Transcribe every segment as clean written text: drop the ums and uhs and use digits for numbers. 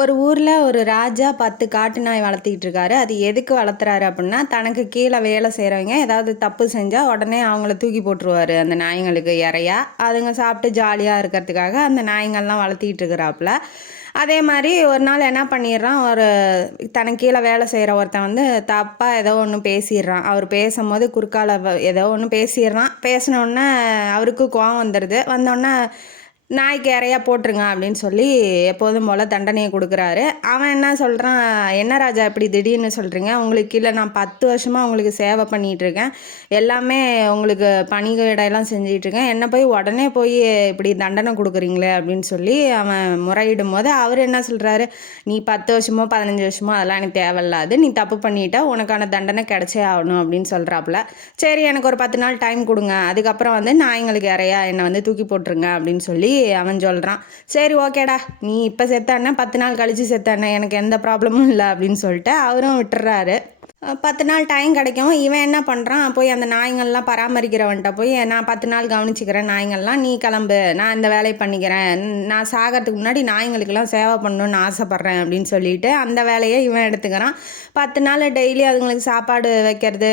ஒரு ஊரில் ஒரு ராஜா 10 காட்டு நாய் வளர்த்திட்டு இருக்காரு. அது எதுக்கு வளர்த்துறாரு அப்படின்னா, தனக்கு கீழே வேலை செய்கிறவங்க ஏதாவது தப்பு செஞ்சால் உடனே அவங்கள தூக்கி போட்டுருவாரு அந்த நாய்ங்களுக்கு இறையா. அதுங்க சாப்பிட்டு ஜாலியாக இருக்கிறதுக்காக அந்த நாய்ங்கள்லாம் வளர்த்திட்டு இருக்கிறாப்புல. அதே மாதிரி ஒரு நாள் என்ன பண்ணிடுறான், தனக்கு கீழே வேலை செய்கிற ஒருத்தன் வந்து தப்பாக ஏதோ ஒன்று பேசிடுறான். அவர் பேசும்போது குறுக்கால ஏதோ ஒன்று பேசிடுறான். பேசினோடனே அவருக்கு கோவம் வந்துடுது. வந்தோடனே நாய்க்கு இறையா போட்டுருங்க அப்படின்னு சொல்லி எப்போதும் போல் தண்டனையை கொடுக்குறாரு. அவன் என்ன சொல்கிறான், என்ன ராஜா இப்படி திடீர்னு சொல்கிறீங்க, உங்களுக்கு கீழே நான் 10 வருஷமாக உங்களுக்கு சேவை பண்ணிகிட்ருக்கேன், எல்லாமே உங்களுக்கு பணிவிடையெல்லாம் செஞ்சிகிட்ருக்கேன், என்ன போய் உடனே போய் இப்படி தண்டனை கொடுக்குறீங்களே அப்படின்னு சொல்லி அவன் முறையிடும் போது அவர் என்ன சொல்கிறாரு, நீ 10 வருஷமோ 15 வருஷமோ அதெல்லாம் எனக்கு தேவையில்லாது, நீ தப்பு பண்ணிட்டா உனக்கான தண்டனை கிடைச்சே ஆகணும் அப்படின்னு சொல்கிறாப்புல. சரி, எனக்கு ஒரு 10 நாள் டைம் கொடுங்க, அதுக்கப்புறம் வந்து நாய்ங்களுக்கு இறையா என்னை வந்து தூக்கி போட்டுருங்க அப்படின்னு சொல்லி அவன் சொல்கிறான். சரி ஓகேடா, நீ இப்போ செத்தானே 10 நாள் கழித்து செத்தானே, எனக்கு எந்த ப்ராப்ளமும் இல்லை அப்படின்னு சொல்லிட்டு அவரும் விட்டுறாரு. 10 நாள் டைம் கிடைக்கும். இவன் என்ன பண்ணுறான், போய் அந்த நாய்ங்கள்லாம் பராமரிக்கிறவன்ட்ட போய் நான் 10 நாள் கவனிச்சிக்கிறேன் நாய்ங்கள்லாம், நீ கிளம்பு, நான் இந்த வேலையை பண்ணிக்கிறேன், நான் சாகிறதுக்கு முன்னாடி நாய்ங்களுக்கெல்லாம் சேவை பண்ணணுன்னு ஆசைப்பட்றேன் அப்படின்னு சொல்லிட்டு அந்த வேலையை இவன் எடுத்துக்கிறான். 10 நாள் டெய்லி அதுங்களுக்கு சாப்பாடு வைக்கிறது,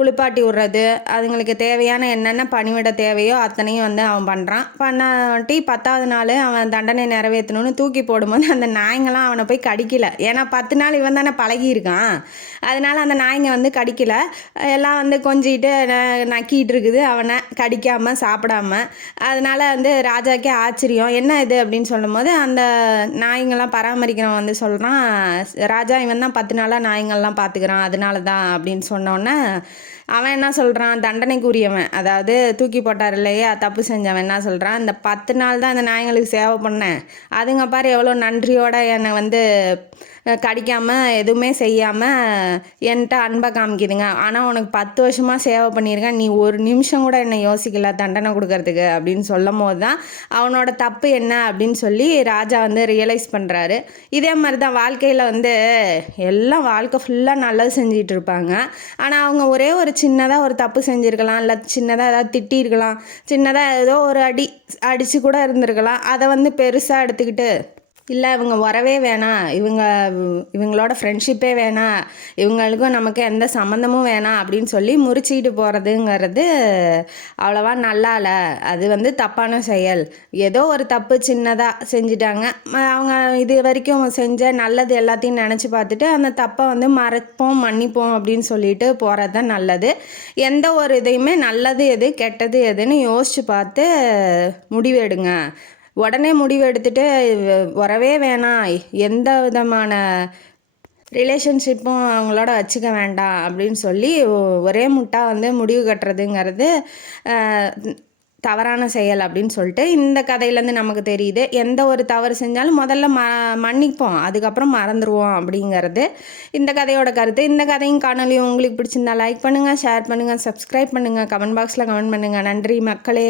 குளிப்பாட்டி விட்றது, அதுங்களுக்கு தேவையான என்னென்ன பணிவிட தேவையோ அத்தனையும் வந்து அவன் பண்ணுறான். பண்ணாட்டி 10ஆவது நாள் அவன் தண்டனை நிறைவேற்றணும்னு தூக்கி போடும்போது அந்த நாய்ங்களாம் அவனை போய் கடிக்கல. ஏன்னா 10 நாள் இவன் தானே பழகியிருக்கான். அதனால் அந்த நாய்ங்க வந்து கடிக்கல, எல்லாம் வந்து கொஞ்சிட்டு நக்கிட்டு இருக்குது அவனை, கடிக்காமல் சாப்பிடாம. அதனால் வந்து ராஜாக்கே ஆச்சரியம், என்ன இது அப்படின்னு சொல்லும் போது அந்த நாய்ங்கள்லாம் பராமரிக்கிறவன் வந்து சொல்கிறான், ராஜா இவன் தான் 10 நாளாக நாய்ங்கள்லாம் பார்த்துக்கிறான், அதனால தான் அப்படின்னு சொன்னோன்னே அவன் என்ன சொல்கிறான், தண்டனைக்குரியவன், அதாவது தூக்கி போட்டார் இல்லையா தப்பு செஞ்சவன் என்ன சொல்கிறான், இந்த 10 நாள் தான் அந்த நாய்ங்களுக்கு சேவை பண்ணேன், அதுங்க பாரு எவ்வளோ நன்றியோட என்னை வந்து கடிக்காமல் எதுவுமே செய்யாமல் என்கிட்ட அன்பை காமிக்குதுங்க, ஆனால் உனக்கு 10 வருஷமாக சேவை பண்ணியிருக்கேன், நீ ஒரு நிமிஷம் கூட என்னை யோசிக்கல தண்டனை கொடுக்கறதுக்கு அப்படின்னு சொல்லும் போது தான் அவனோட தப்பு என்ன அப்படின்னு சொல்லி ராஜா வந்து ரியலைஸ் பண்ணுறாரு. இதே மாதிரி தான் வாழ்க்கையில் வந்து எல்லாம் வாழ்க்கை ஃபுல்லாக நல்லது செஞ்சிகிட்டு இருப்பாங்க. ஆனால் அவங்க ஒரே ஒரு சின்னதாக ஒரு தப்பு செஞ்சுருக்கலாம், இல்லை சின்னதாக ஏதாவது திட்டிருக்கலாம், சின்னதாக ஏதோ ஒரு அடித்து கூட இருந்திருக்கலாம். அதை வந்து பெருசாக எடுத்துக்கிட்டு இல்லை இவங்க வரவே வேணாம், இவங்களோட ஃப்ரெண்ட்ஷிப்பே வேணாம், இவங்களுக்கும் நமக்கு எந்த சம்மந்தமும் வேணாம் அப்படின்னு சொல்லி முறிச்சிக்கிட்டு போகிறதுங்கிறது அவ்வளோவா நல்லா இல்லை. அது வந்து தப்பான செயல். ஏதோ ஒரு தப்பு சின்னதாக செஞ்சிட்டாங்க, அவங்க இது வரைக்கும் செஞ்ச நல்லது எல்லாத்தையும் நினச்சி பார்த்துட்டு அந்த தப்பை வந்து மறைப்போம் மன்னிப்போம் அப்படின்னு சொல்லிட்டு போகிறது தான் நல்லது. எந்த ஒரு இதையுமே நல்லது எது கெட்டது எதுன்னு யோசித்து பார்த்து முடிவெடுங்க. உடனே முடிவு எடுத்துகிட்டு வரவே வேணாம், எந்த விதமான ரிலேஷன்ஷிப்பும் அவங்களோட வச்சுக்க வேண்டாம் அப்படின்னு சொல்லி ஒரே முட்டா வந்து முடிவு கட்டுறதுங்கிறது தவறான செயல் அப்படின்னு சொல்லிட்டு இந்த கதையிலேருந்து நமக்கு தெரியுது. எந்த ஒரு தவறு செஞ்சாலும் முதல்ல மன்னிப்போம், அதுக்கப்புறம் மறந்துடுவோம் அப்படிங்கிறது இந்த கதையோட கருத்து. இந்த கதையும் காணொலியும் உங்களுக்கு பிடிச்சிருந்தா லைக் பண்ணுங்கள், ஷேர் பண்ணுங்கள், சப்ஸ்கிரைப் பண்ணுங்கள், கமெண்ட் பாக்ஸில் கமெண்ட் பண்ணுங்கள். நன்றி மக்களே.